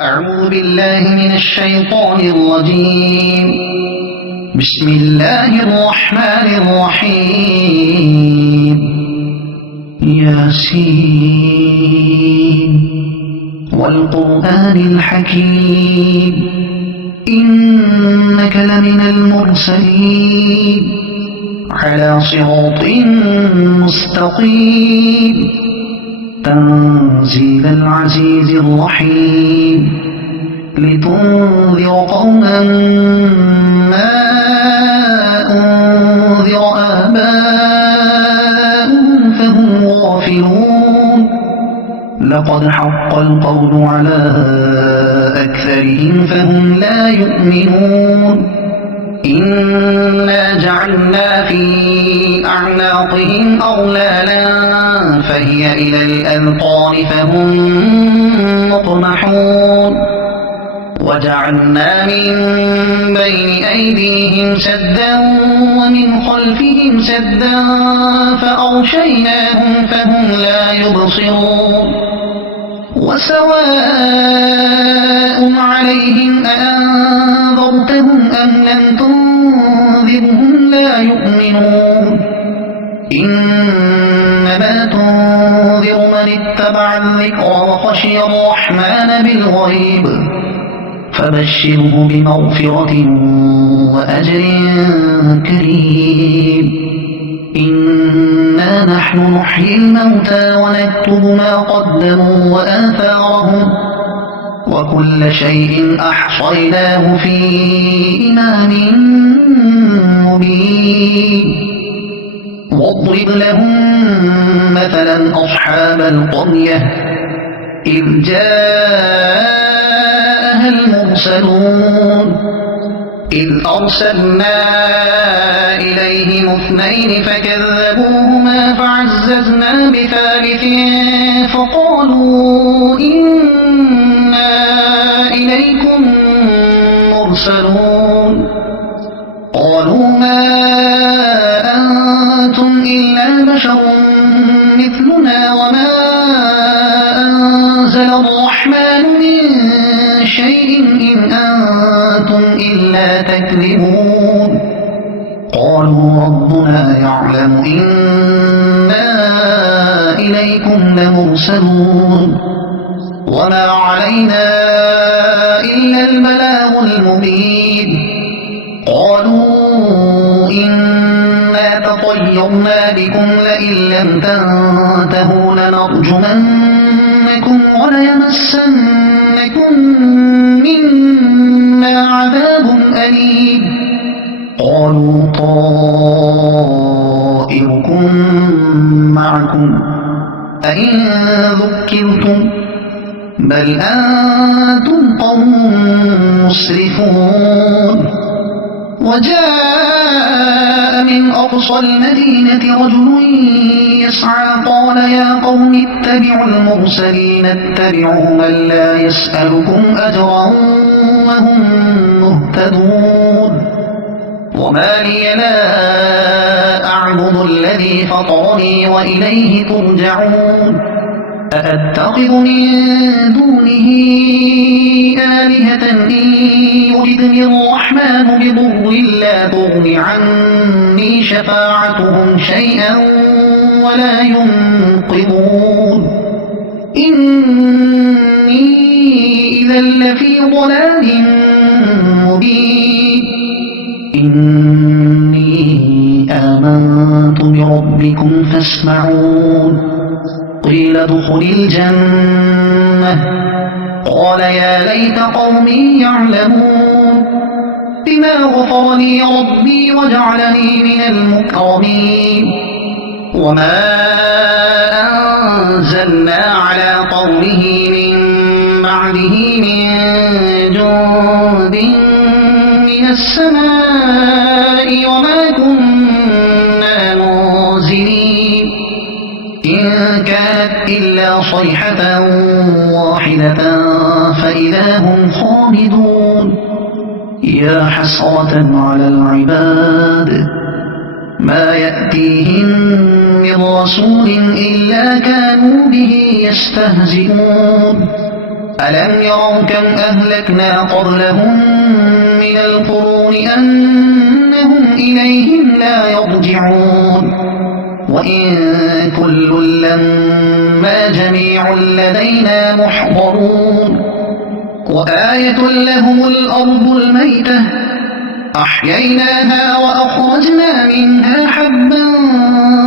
أعوذ بالله من الشيطان الرجيم. بسم الله الرحمن الرحيم. ياسين والقرآن الحكيم إنك لمن المرسلين على صراط مستقيم تنزيل العزيز الرحيم لتنذر قوما ما أنذر آباؤهم فهم غافلون. لقد حق القول على أكثرهم فهم لا يؤمنون. إنا جعلنا في أعناقهم أغلالا فهي إلى الأذقان فهم مقمحون. وجعلنا من بين أيديهم سدا ومن خلفهم سدا فأغشيناهم فهم لا يبصرون. وسواء عليهم أأنذرتهم أم لم تنذرهم لا يؤمنون. إنما تنذر من اتبع الذكر وخشي الرحمن بالغيب فبشره بمغفرة وأجر كريم. إنا نحن نحيي الموتى ونكتب ما قدموا وآثارهم وكل شيء أحصيناه في إمام مبين. واضرب لهم مثلا أصحاب القرية إذ جاءها المرسلون إذ أرسلنا إليهم اثنين فكذبوهما فعززنا بثالث فقالوا إنا إليكم مرسلون. قالوا ما أنتم إلا بشر مثلنا وما أنزل الرحمن من شيء إن أنتم إلا تكذبون. قالوا ربنا يعلم إنا إليكم لمرسلون وما علينا إلا البلاغ المبين. قالوا إنا تطيرنا بكم لئن لم تنتهوا لنرجمنكم وليمسنكم منا عذاب أليم. قالوا طائركم معكم أئن ذكرتم بل أنتم قوم مسرفون. وجاء من أقصى المدينة رجل يسعى قال يا قوم اتبعوا المرسلين اتبعوا من لا يسألكم أجرا وهم مهتدون. وما لي لا أعبد الذي فطرني وإليه ترجعون. أأتخذ من دونه آلهة إن يردني الرحمن بضر لا تغن عني شفاعتهم شيئا ولا ينقذون. إني إذا لفي ضلال مبين. إني آمنت بربكم فاسمعون. قيل ادخل الجنة قال يا ليت قومي يعلمون بما غفر لي ربي وجعلني من المكرمين. وما أنزلنا على قومه من بعده من جند من السماء وما كنا منزلين. إن كانت إلا صيحة واحدة فإذا هم خامدون. يا حسرة على العباد ما يأتيهم من رسول إلا كانوا به يستهزئون ألم يروا كم أهلكنا قبلهم من القرون أنهم إليهم لا يرجعون وإن كل لما جميع لدينا محضرون وآية لهم الأرض الميتة أحييناها وأخرجنا منها حبا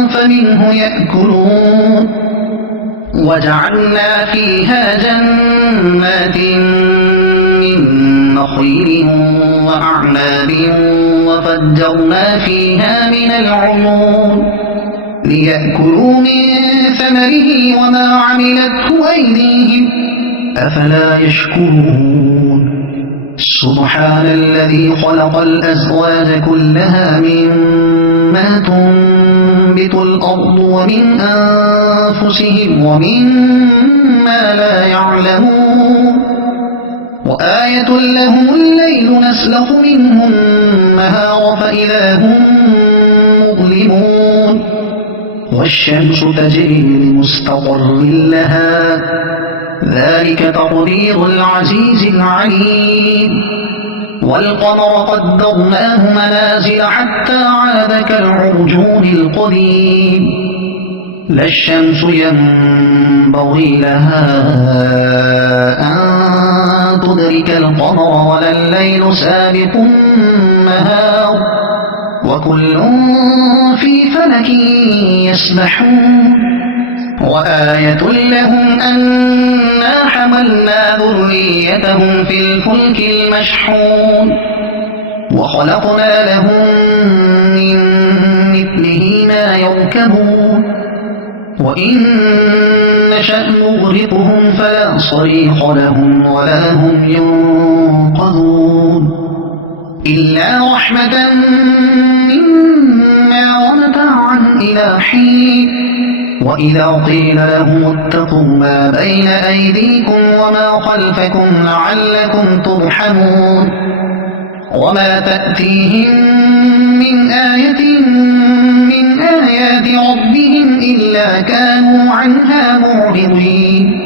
فمنه يأكلون وجعلنا فيها جنات من نخيل وأعناب وفجرنا فيها من العيون ليأكلوا من ثمره وما عملته أيديهم أفلا يشكرون سبحان الذي خلق الأزواج كلها مما تنبت الأرض ومن أنفسهم ومما لا يعلمون وآية لهم الليل نسلخ منه النهار فإذا هم مظلمون والشمس تجري لمستقر لها ذلك تقدير العزيز العليم والقمر قدرناه منازل حتى عاد كالعرجون القديم لا الشمس ينبغي لها أن تدرك القمر ولا الليل سابق النهار وكل في فلك يسبحون وآية لهم أنا حملنا ذريتهم في الفلك المشحون وخلقنا لهم من مثله ما يركبون وإن نشأ نغرقهم فلا صريخ لهم ولا هم ينقذون إلا رحمة منا ومتاعا إلى حين وإذا قيل لهم اتقوا ما بين أيديكم وما خلفكم لعلكم ترحمون وما تأتيهم من آية من آيات ربهم إلا كانوا عنها معرضين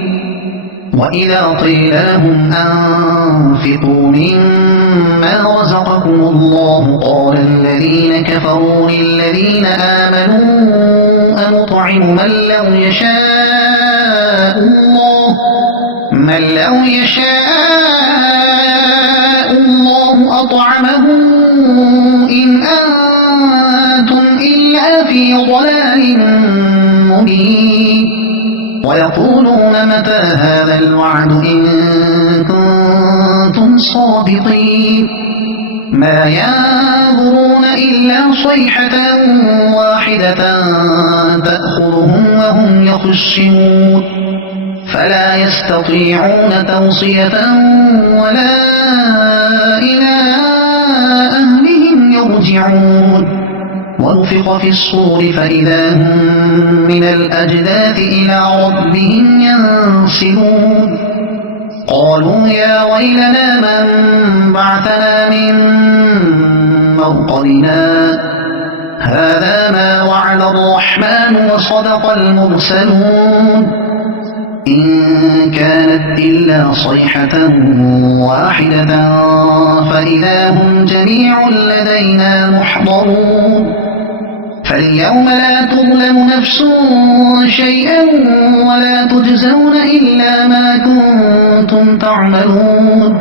وإذا قيل لهم أنفقوا مما رزقكم الله قال الذين كفروا للذين آمنوا أنطعم من لو يشاء الله أطعمه إن أنتم إلا في ضلال مبين ويقولون متى هذا الوعد إن كنتم صادقين ما ينظرون إلا صيحة واحدة تأخذهم وهم يخصمون فلا يستطيعون توصية ولا إلى أهلهم يرجعون ونفخ في الصور فإذا هم من الأجداث إلى ربهم ينسلون قالوا يا ويلنا من بعثنا من مرقدنا هذا ما وعد الرحمن وصدق المرسلون إن كانت إلا صيحة واحدة فإذا هم جميع لدينا محضرون فاليوم لا تظلم نفس شيئا ولا تجزون إلا ما كنتم تعملون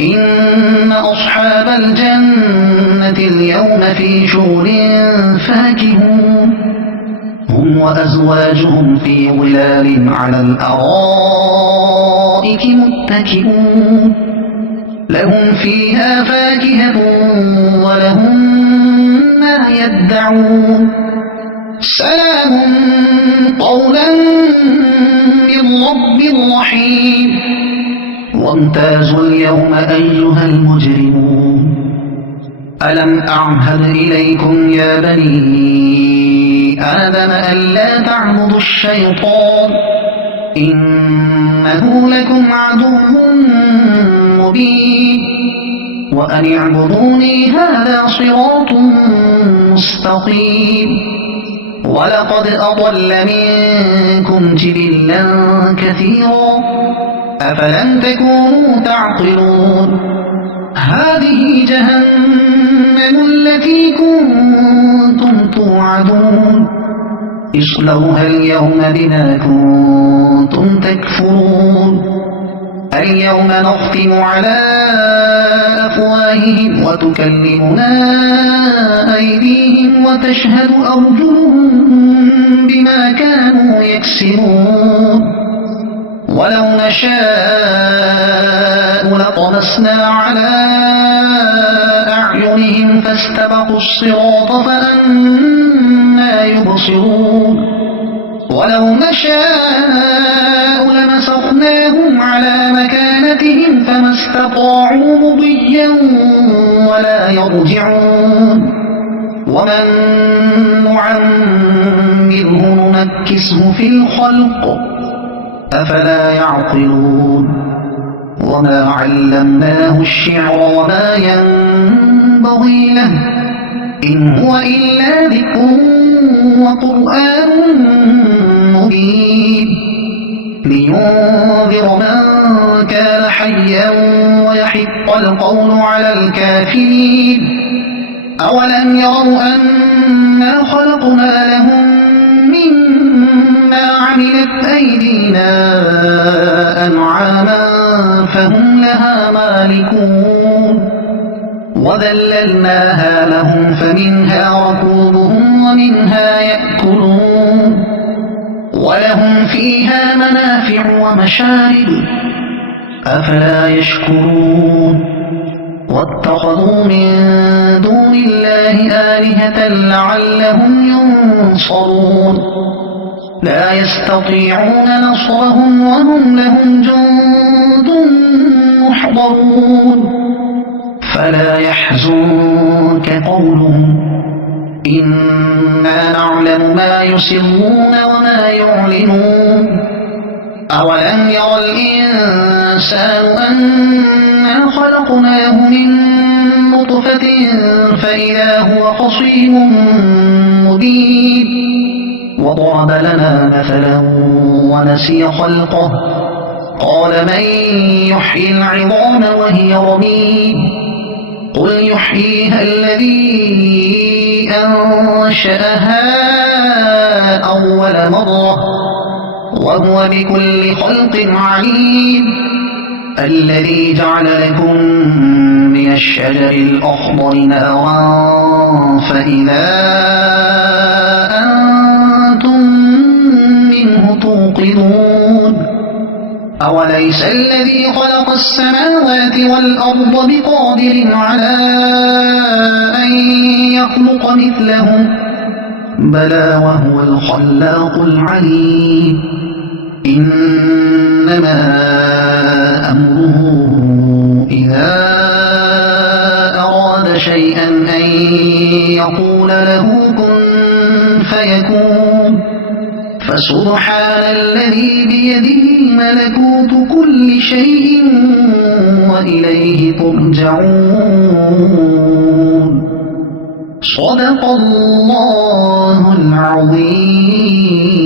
إن أصحاب الجنة اليوم في شغل فاكهون هم وأزواجهم في ظلال على الأرائك متكئون لهم فيها فاكهة ولهم ما يدعون سلام قولا من رب رحيم وامتازوا اليوم أيها المجرمون ألم أعهد إليكم يا بني آدم ألا تعبدوا الشيطان إنه لكم عدو مبين وأن اعبدوني هذا صراط مستقيم ولقد أضل منكم جبلا كثيرا أفلم تكونوا تعقلون هذه جهنم التي كنتم توعدون اصلوها اليوم بما كنتم تكفرون اليوم نختم على أفواههم وتكلمنا أيديهم وتشهد أرجلهم بما كانوا يكسبون ولو نشاء لطمسنا على أعينهم فاستبقوا الصراط فأنى يبصرون ولو نشاء لمسخناهم على مكانتهم فما استطاعوا مضيا ولا يرجعون ومن نعمره ننكسه في الخلق أفلا يعقلون وما علمناه الشعر وما ينبغي له إن هو إلا ذكر وقرآن مبين لينذر من كان حيا ويحق القول على الكافرين أولم يروا أنا خلقنا لهم مما عملت أيدينا أنعاما فهم لها مالكون وذللناها لهم فمنها ركوبهم ومنها يأكلون ولهم فيها منافع ومشارب أفلا يشكرون واتخذوا من دون الله آلهة لعلهم ينصرون لا يستطيعون نصرهم وهم لهم جند محضرون فلا يحزنك قولهم إنا نعلم ما يسرون وما يعلنون أولم ير الإنسان أنا خلقناه من نطفة فإذا هو خصيم مبين وضرب لنا مثلا ونسي خلقه قال من يحيي العظام وهي رميم قل يحييها الذي أنشأها أول مرة وهو بكل خلق عليم الذي جعل لكم من الشجر الأخضر نارا فإذا أنتم منه توقدون أوليس الذي خلق السماوات والأرض بقادر على أن يخلق مثلهم بلى وهو الخلاق العليم إنما أمره إذا أراد شيئا أن يقول له كن فيكون فسبحان الذي بيده ملكوت كل شيء وإليه ترجعون صدق الله العظيم.